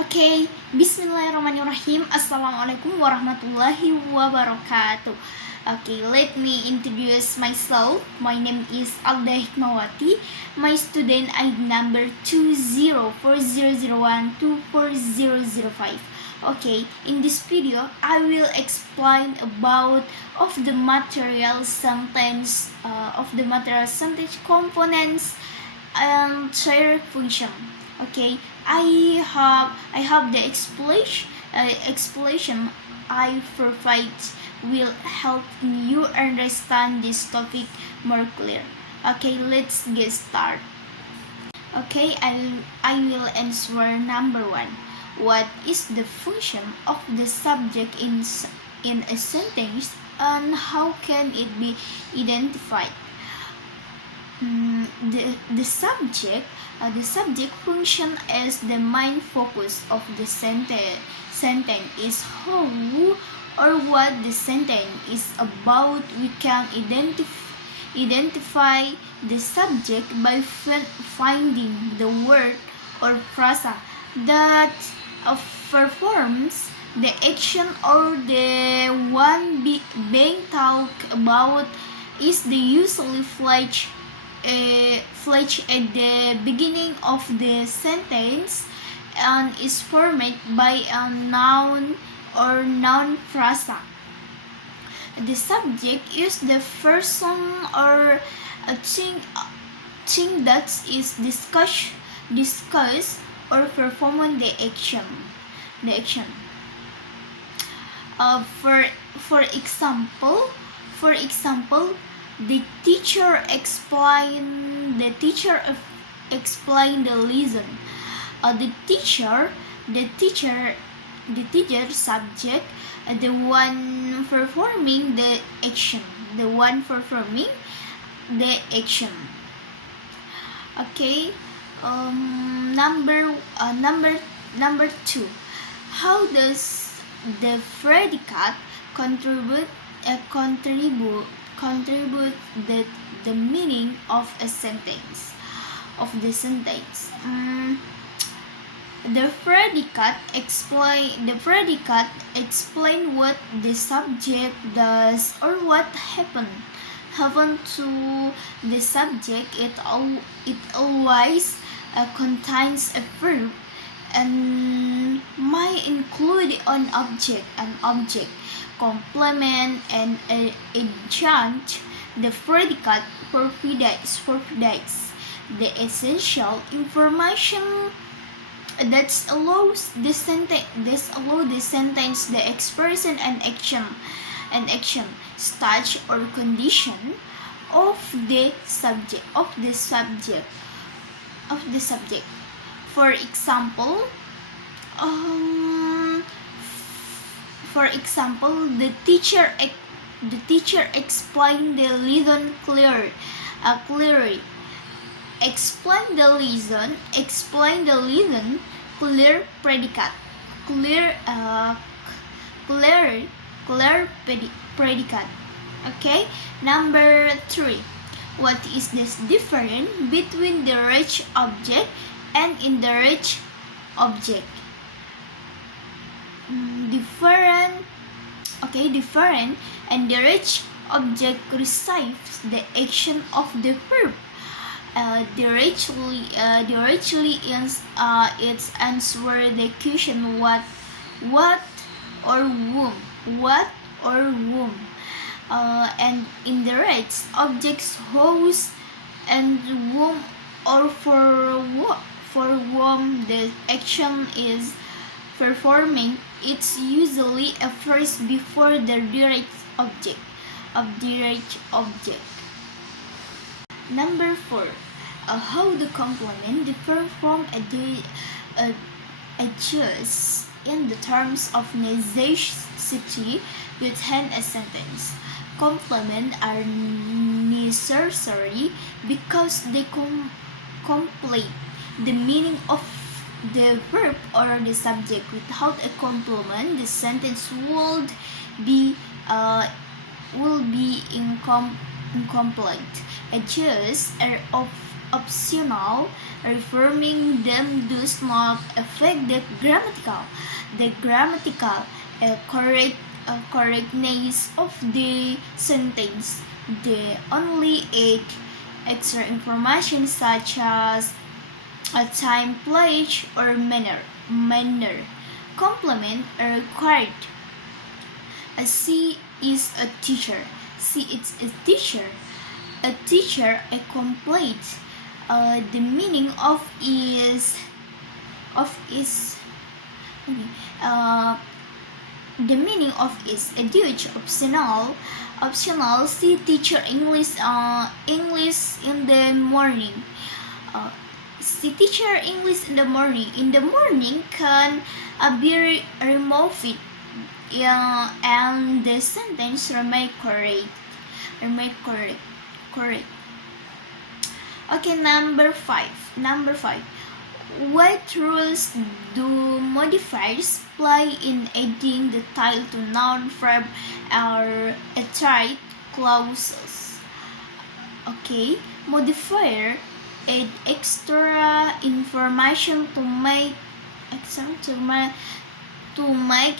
Okay, Bismillahirrahmanirrahim. Assalamualaikum warahmatullahi wabarakatuh. Okay, let me introduce myself. My name is Alda Hikmawati. My student ID number 204001240005. Okay, in this video, I will explain about of the material sentence, components and their function. Okay, I have the explanation I provide will help you understand this topic more clear. Okay, let's get started. Okay, I will answer number 1. What is the function of the subject in a sentence and how can it be identified? The subject function as the main focus of the sentence is who or what the sentence is about. We can identify the subject by finding the word or phrase that performs the action or the one being talked about is the usually flash at the beginning of the sentence and is formed by a noun or noun phrase. The subject is the person or a thing that is discussed or performing the action. For example, the teacher explained the lesson. The teacher subject, the one performing the action. Okay. Number 2. How does the predicate contribute the meaning of a sentence? The predicate explain what the subject does or what happened to the subject. It always contains a verb and might include an object, complement, and adjunct. The predicate provides the essential information that allows the sentence the expression and action stage or condition of the subject. For example, the teacher explained the lesson clearly. Explain the lesson, clear predicate. Predicate. Okay. Number 3. What is this difference between direct object and indirect object? Different and direct object receives the action of the verb. Directly it's answer the question what or whom. And indirect objects whose and whom or for whom the action is performing. It's usually a phrase before the direct object. Number 4. How the complement differ from adjust in the terms of necessity within a sentence. Complements are necessary because they complete the meaning of the verb or the subject. Without a complement, the sentence would be incomplete. Adjust are optional. Reforming them does not affect the correctness of the sentence. They only add extra information such as a time, place, or manner. Complement are required. She is a teacher. She is a teacher. A teacher, a complete. The meaning of is uh, the meaning of is educate optional. See teacher English in the morning. See teacher English in the morning. In the morning can be removed. And the sentence remain correct. Correct. Okay, number five. What roles do modifiers play in adding the title to noun, verb, or attribute clauses? Okay, modifier add extra information to make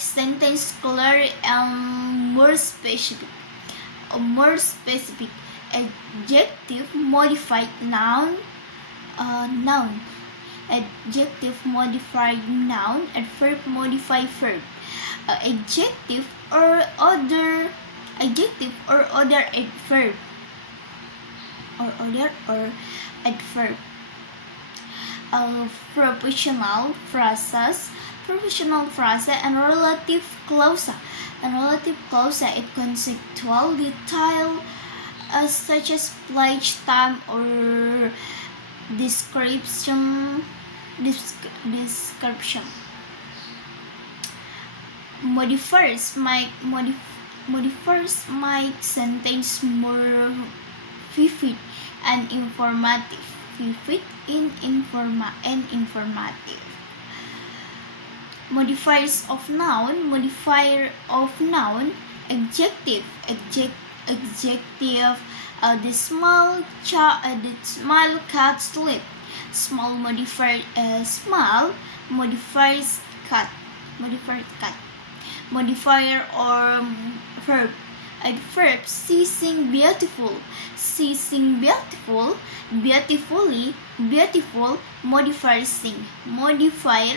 sentence clear and more specific. Adjective modified noun. Adjective modified noun and verb modified verb. Adjective or other adverb. Adverb. Professional phrases and relative clause. It conceptual detail such as place, time, or description. Modifiers make sentence more vivid and informative. Modifier of noun. Adjective. The small cat sleep. Small modifier modifies cat. Modifier or verb. Adverb. She sing beautiful. Beautiful. Modifier sing.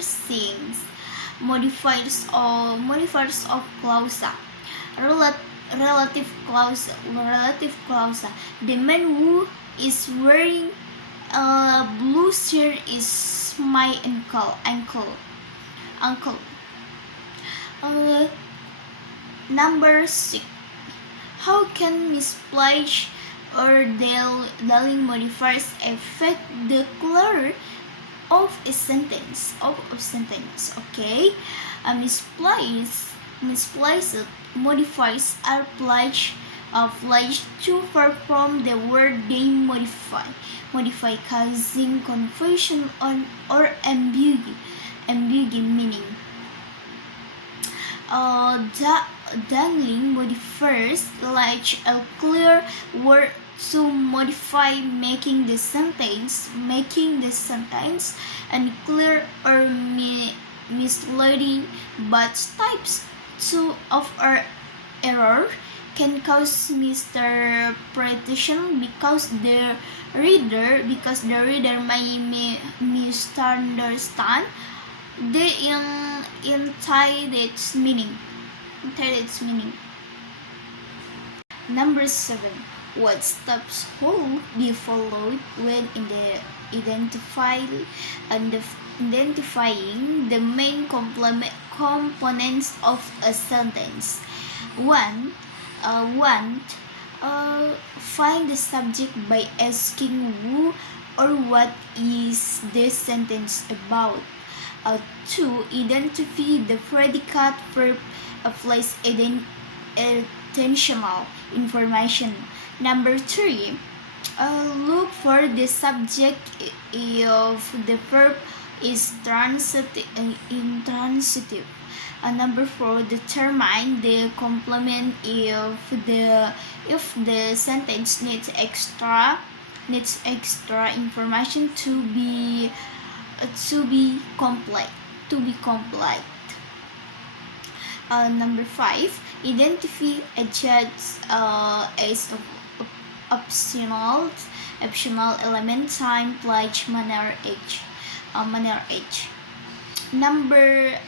Sings. Modifiers of clause. Relative clause. The man who is wearing a blue shirt is my uncle. Number 6. How can misplaced or dwelling modifiers affect the clarity of a sentence? Okay, misplaced modifiers are placed to perform the word they modify, causing confusion or ambiguity meaning. Dangling modifiers like a clear word to modify, making the sentence unclear or misleading. But types 2 of error can cause misinterpretation because the reader may misunderstand the intended meaning. Number 7. What steps should be followed when identifying the main components of a sentence? 1. Find the subject by asking who or what is the sentence about. 2. Identify the predicate verb place intentional information. Number 3. Look for the subject if the verb is intransitive. Number 4. Determine the complement if the sentence needs extra needs extra information to be complete. To be complete. Number 5, identify adjust as optional element time pledge manner age. Number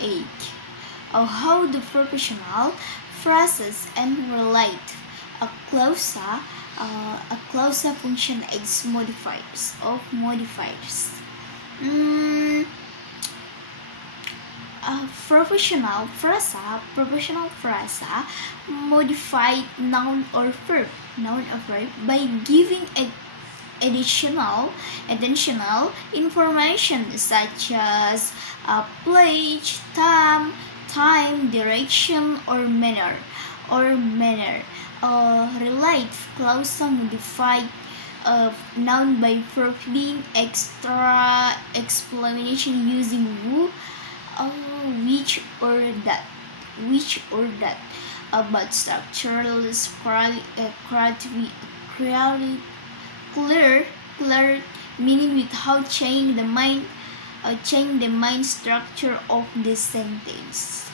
8. How the professional phrases and relate a clausa function as modifiers of modifiers. Professional phrasa modify noun or verb by giving additional information such as place, time, direction, or manner. Relate clausa modify noun by verb being extra explanation using who, which or that, but structural clear meaning without changing the main structure of the sentence.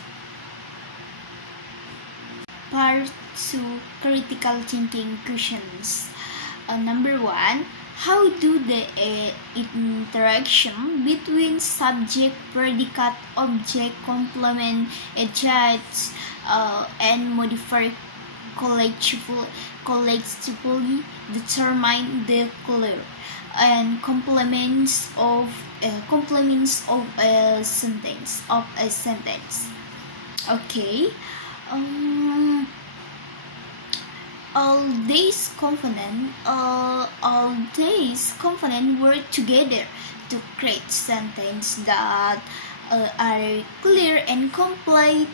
Part 2, critical thinking questions. Number 1, how do the interaction between subject, predicate, object, complement, adjunct, and modifier collectively determine the color and complements of a sentence Okay. All these components work together to create sentences that are clear and complete.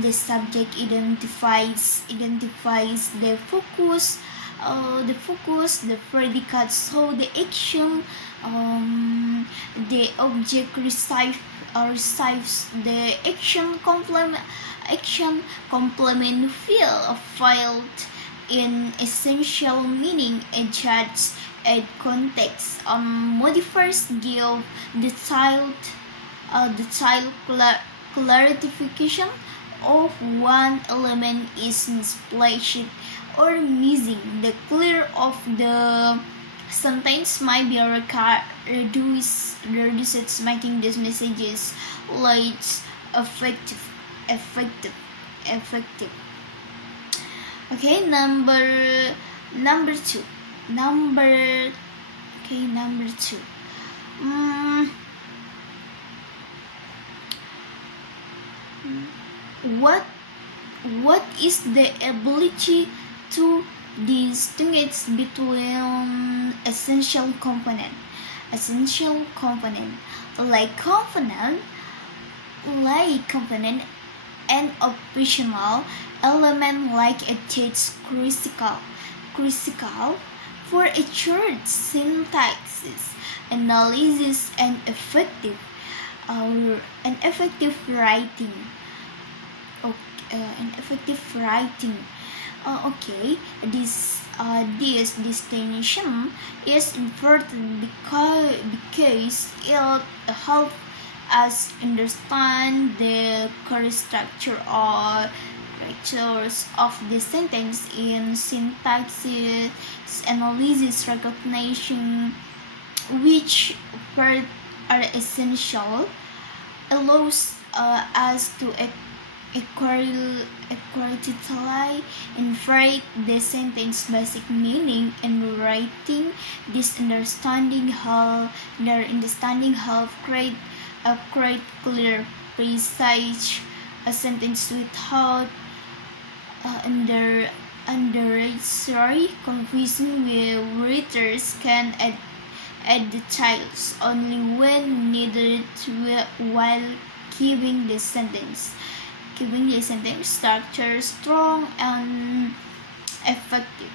The subject identifies the focus, the predicate, so the action, the object receives the action complement filled in essential meaning, adjusts, add context. Modifiers give detailed clarification of one element is misplaced or missing. The clear of the sentence might be reduced, making these messages less effective. Okay, number 2. What is the ability to distinguish between essential component, like component and optional element like a text critical for a short syntax analysis and effective writing. Okay, this distinction is important because it helps us understand the correct structure or structures of the sentence in syntaxis analysis recognition, which parts are essential, allows us to accurately infer the sentence basic meaning, and writing this understanding help create clear, precise a sentence without unnecessary confusion, where readers can add details only when needed while keeping the sentence structure strong and effective.